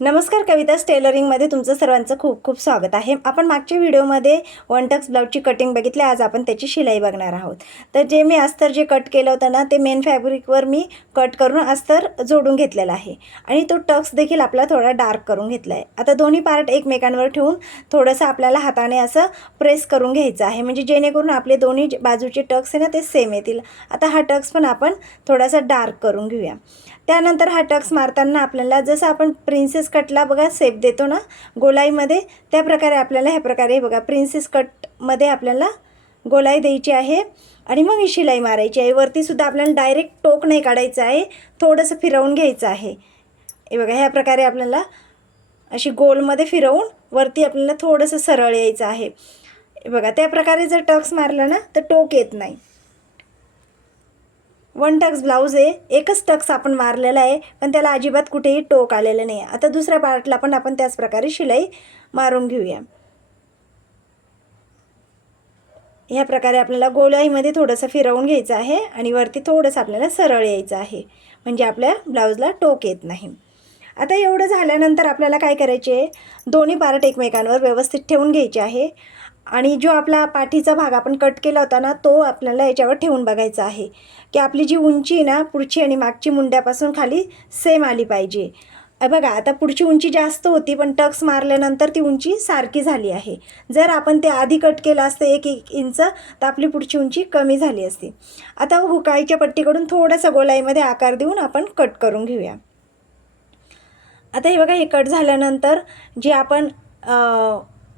नमस्कार, कविताज टेलरिंगमध्ये तुमचं सर्वांचं खूप खूप स्वागत आहे. आपण मागच्या व्हिडिओमध्ये वन टक्स ब्लाऊजची कटिंग बघितली. आज आपण त्याची शिलाई बघणार आहोत. तर जे मी अस्तर जे कट केलं होतं ना, ते मेन फॅब्रिकवर मी कट करून अस्तर जोडून घेतलेला आहे आणि तो टक्स देखील आपला थोडा डार्क करून घेतला आहे. आता दोन्ही पार्ट एकमेकांवर ठेवून थोडंसं आपल्याला हाताने असं प्रेस करून घ्यायचं आहे, म्हणजे जेणेकरून आपले दोन्ही बाजूचे टक्स आहे ना ते सेम येतील. आता हा टक्स पण आपण थोडासा डार्क करून घेऊया. त्यानंतर हा टक्स मारताना आपल्याला जसं आपण प्रिन्सेस कटला बघा शेप देतो ना गोलाईमध्ये, त्या प्रकारे आपल्याला ह्या प्रकारे बघा प्रिन्सेस कटमध्ये आपल्याला गोलाई द्यायची आहे आणि मग ही शिलाई मारायची आहे. वरतीसुद्धा आपल्याला डायरेक्ट टोक नाही काढायचं आहे, थोडंसं फिरवून घ्यायचं आहे. हे बघा ह्या प्रकारे आपल्याला अशी गोलमध्ये फिरवून वरती आपल्याला थोडंसं सरळ यायचं आहे. हे बघा त्या प्रकारे जर टक्स मारलं ना तर टोक येत नाही. वन टक्स ब्लाऊज आहे, एकच टक्स आपण मारलेला आहे, पण त्याला अजिबात कुठेही टोक आलेलं नाही. आता दुसऱ्या पार्टला पण आपण त्याच प्रकारे शिलाई मारून घेऊया. ह्या प्रकारे आपल्याला गोलाईमध्ये थोडंसं फिरवून घ्यायचं आहे आणि वरती थोडंसं आपल्याला सरळ यायचं आहे, म्हणजे आपल्या ब्लाऊजला टोक येत नाही. आता एवढं झाल्यानंतर आपल्याला काय करायचे आहे, दोन्ही पार्ट एकमेकांवर व्यवस्थित ठेवून घ्यायचे आहे आणि जो आपला पाठीचा भाग आपण कट केला होता ना तो आपल्याला याच्यावर ठेवून बघायचा आहे की आपली जी उंची आहे ना पुढची आणि मागची मुंड्यापासून खाली सेम आली पाहिजे. बघा आता पुढची उंची जास्त होती, पण टक्स मारल्यानंतर ती उंची सारखी झाली आहे. जर आपण ते आधी कट केलं असतं 1 इंच तर आपली पुढची उंची कमी झाली असती. आता हुकाईच्या पट्टीकडून थोडासा गोलाईमध्ये आकार देऊन आपण कट करून घेऊया. आता हे बघा हे कट झाल्यानंतर जे आपण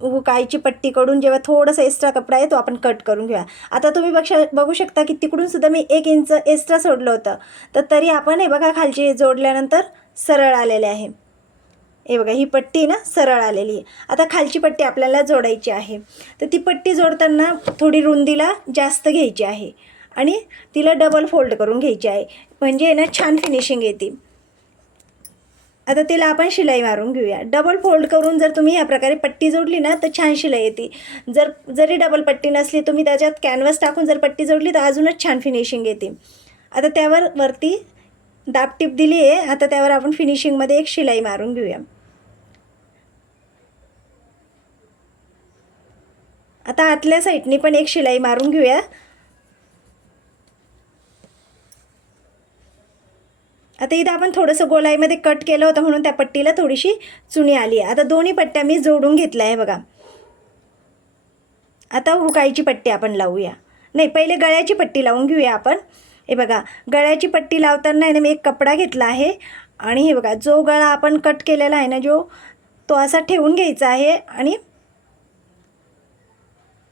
हुकाईची पट्टीकडून जेव्हा थोडंसं एक्स्ट्रा कपडा आहे तो आपण कट करून घेऊया. आता तुम्ही बघू शकता की तिकडूनसुद्धा मी 1 इंच एक्स्ट्रा सोडलं होतं, तर तरी आपण हे बघा खालची जोडल्यानंतर सरळ आलेले आहे. हे बघा ही पट्टी ना सरळ आलेली आहे. आता खालची पट्टी आपल्याला जोडायची आहे, तर ती पट्टी जोडताना थोडी रुंदीला जास्त घ्यायची आहे आणि तिला डबल फोल्ड करून घ्यायची आहे, म्हणजे ना छान फिनिशिंग येते. आता तिला आपण शिलाई मारून घेऊया. डबल फोल्ड करून जर तुम्ही ह्या प्रकारे पट्टी जोडली ना तर छान शिलाई येते. जरी डबल पट्टी नसली तुम्ही त्याच्यात कॅनव्हास टाकून जर पट्टी जोडली तर अजूनच छान फिनिशिंग येते. आता त्यावर वरती दाबटीप दिली आहे. आता त्यावर आपण फिनिशिंगमध्ये एक शिलाई मारून घेऊया. आता आतल्या साईडनी पण एक शिलाई मारून घेऊया. आता इथं आपण थोडंसं गोलाईमध्ये कट केलं होतं म्हणून त्या पट्टीला थोडीशी चुणी आली आहे. आता दोन्ही पट्ट्या मी जोडून घेतल्या आहे बघा. आता हुकाईची पट्टी आपण लावूया. नाही, पहिले गळ्याची पट्टी लावून घेऊया आपण. हे बघा गळ्याची पट्टी लावताना आहे ना मी एक कपडा घेतला आहे आणि हे बघा जो गळा आपण कट केलेला आहे ना तो असा ठेवून घ्यायचा आहे आणि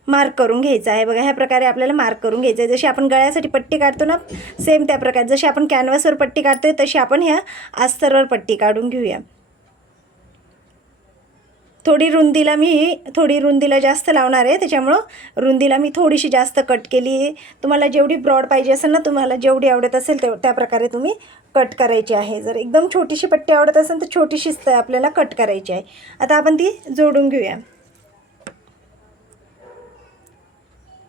मार्क करून घ्यायचा आहे. बघा ह्या प्रकारे आपल्याला मार्क करून घ्यायचं आहे. जशी आपण गळ्यासाठी पट्टी काढतो ना सेम त्या प्रकारे जशी आपण कॅनव्हासवर पट्टी काढतोय तशी आपण ह्या अस्तरवर पट्टी काढून घेऊया. थोडी रुंदीला जास्त लावणार आहे, त्याच्यामुळं रुंदीला मी थोडीशी जास्त कट केली आहे. तुम्हाला जेवढी ब्रॉड पाहिजे असेल ना, तुम्हाला जेवढी आवडत असेल त्या प्रकारे तुम्ही कट करायची आहे. जर एकदम छोटीशी पट्टी आवडत असेल तर छोटीशीच आपल्याला कट करायची आहे. आता आपण ती जोडून घेऊया.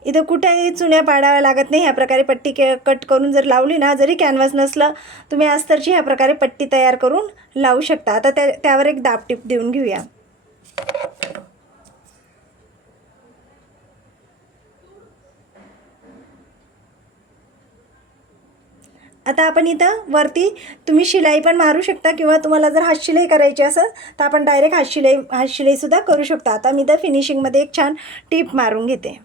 इथं कुठेही चुन्या पाडाव्या लागत नाही. ह्या प्रकारे पट्टी कट करून जर लावली ना, जरी कॅनव्हास नसलं तुम्ही अस्तरची ह्या प्रकारे पट्टी तयार करून लावू शकता. आता त्यावर एक दाबटीप देऊन घेऊया. आता आपण इथं वरती तुम्ही शिलाई पण मारू शकता किंवा तुम्हाला जर हात शिलाई करायची असेल तर आपण डायरेक्ट हात शिलाईसुद्धा करू शकता. आता मी इथं फिनिशिंगमध्ये एक छान टीप मारून घेते.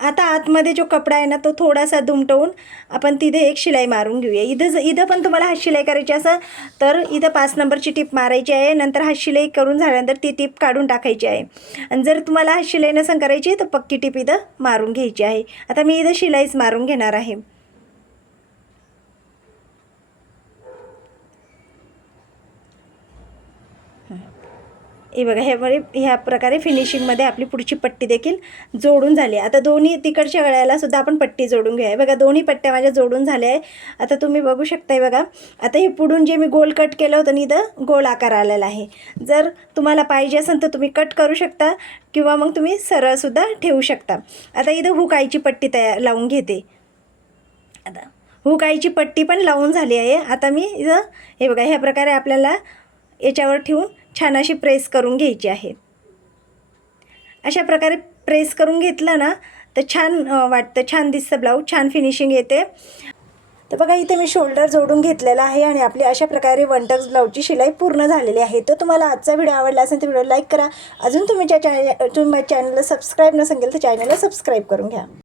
आता आतमध्ये जो कपडा आहे ना तो थोडासा दुमटवून आपण तिथे एक शिलाई मारून घेऊया. इथं पण तुम्हाला हात शिलाई करायची असेल तर इथं 5 नंबरची टीप मारायची आहे. नंतर हात शिलाई करून झाल्यानंतर ती टीप काढून टाकायची आहे. आणि जर तुम्हाला हात शिलाई नसेल करायची तर पक्की टीप इथं मारून घ्यायची आहे. आता मी इथं शिलाईच मारून घेणार आहे. हे बघा ह्या प्रकारे फिनिशिंगमध्ये आपली पुढची पट्टी देखील जोडून झाली. आता दोन्ही तिकडच्या गळ्याला सुद्धा आपण पट्टी जोडून घेऊया. बघा दोन्ही पट्ट्या माझ्या जोडून झाल्या आहे. आता तुम्ही बघू शकताय बघा. आता हे पुढून जे मी गोल कट केलं होतं इथं गोल आकार आलेला आहे. जर तुम्हाला पाहिजे असेल तर तुम्ही कट करू शकता किंवा मग तुम्ही सरळसुद्धा ठेवू शकता. आता इथं हुकाईची पट्टी लावून घेते. आता हुकाईची पट्टी पण लावून झाली आहे. आता मी इथं हे बघा ह्या प्रकारे आपल्याला याच्यावर ठेवून छान अशी प्रेस करून घ्यायची आहे. अशा प्रकारे प्रेस करून घेतलं ना तर छान वाटतं, छान दिसतं ब्लाऊज, छान फिनिशिंग येते. तर बघा इथे मी शोल्डर जोडून घेतलेला आहे आणि आपली अशा प्रकारे वन टक्स ब्लाऊजची शिलाई पूर्ण झालेली आहे. तर तुम्हाला आजचा व्हिडिओ आवडला असेल तर व्हिडिओ लाईक करा. अजून तुम्ही माझ्या चॅनलला सबस्क्राईब नसेल तर चॅनलला सबस्क्राईब करून घ्या.